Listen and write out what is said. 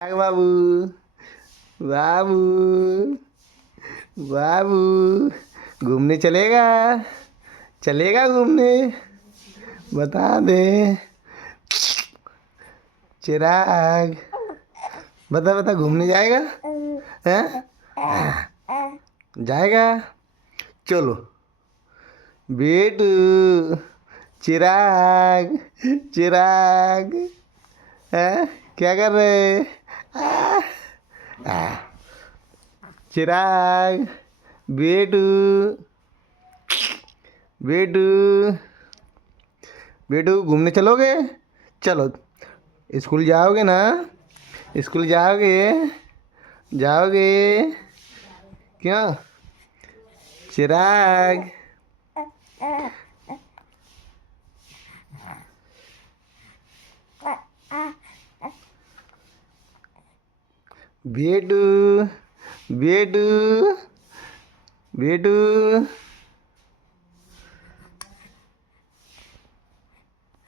बाबू बाबू बाबू घूमने चलेगा। चलेगा घूमने। बता दे चिराग। बता बता घूमने जाएगा। हैं? जाएगा। चलो बेटू चिराग चिराग है क्या कर रहे। आ, आ, चिराग बेटू बेटू बेटू घूमने चलोगे। चलो स्कूल जाओगे ना। स्कूल जाओगे। जाओगे क्यों चिराग। बेटू बेटू बेटू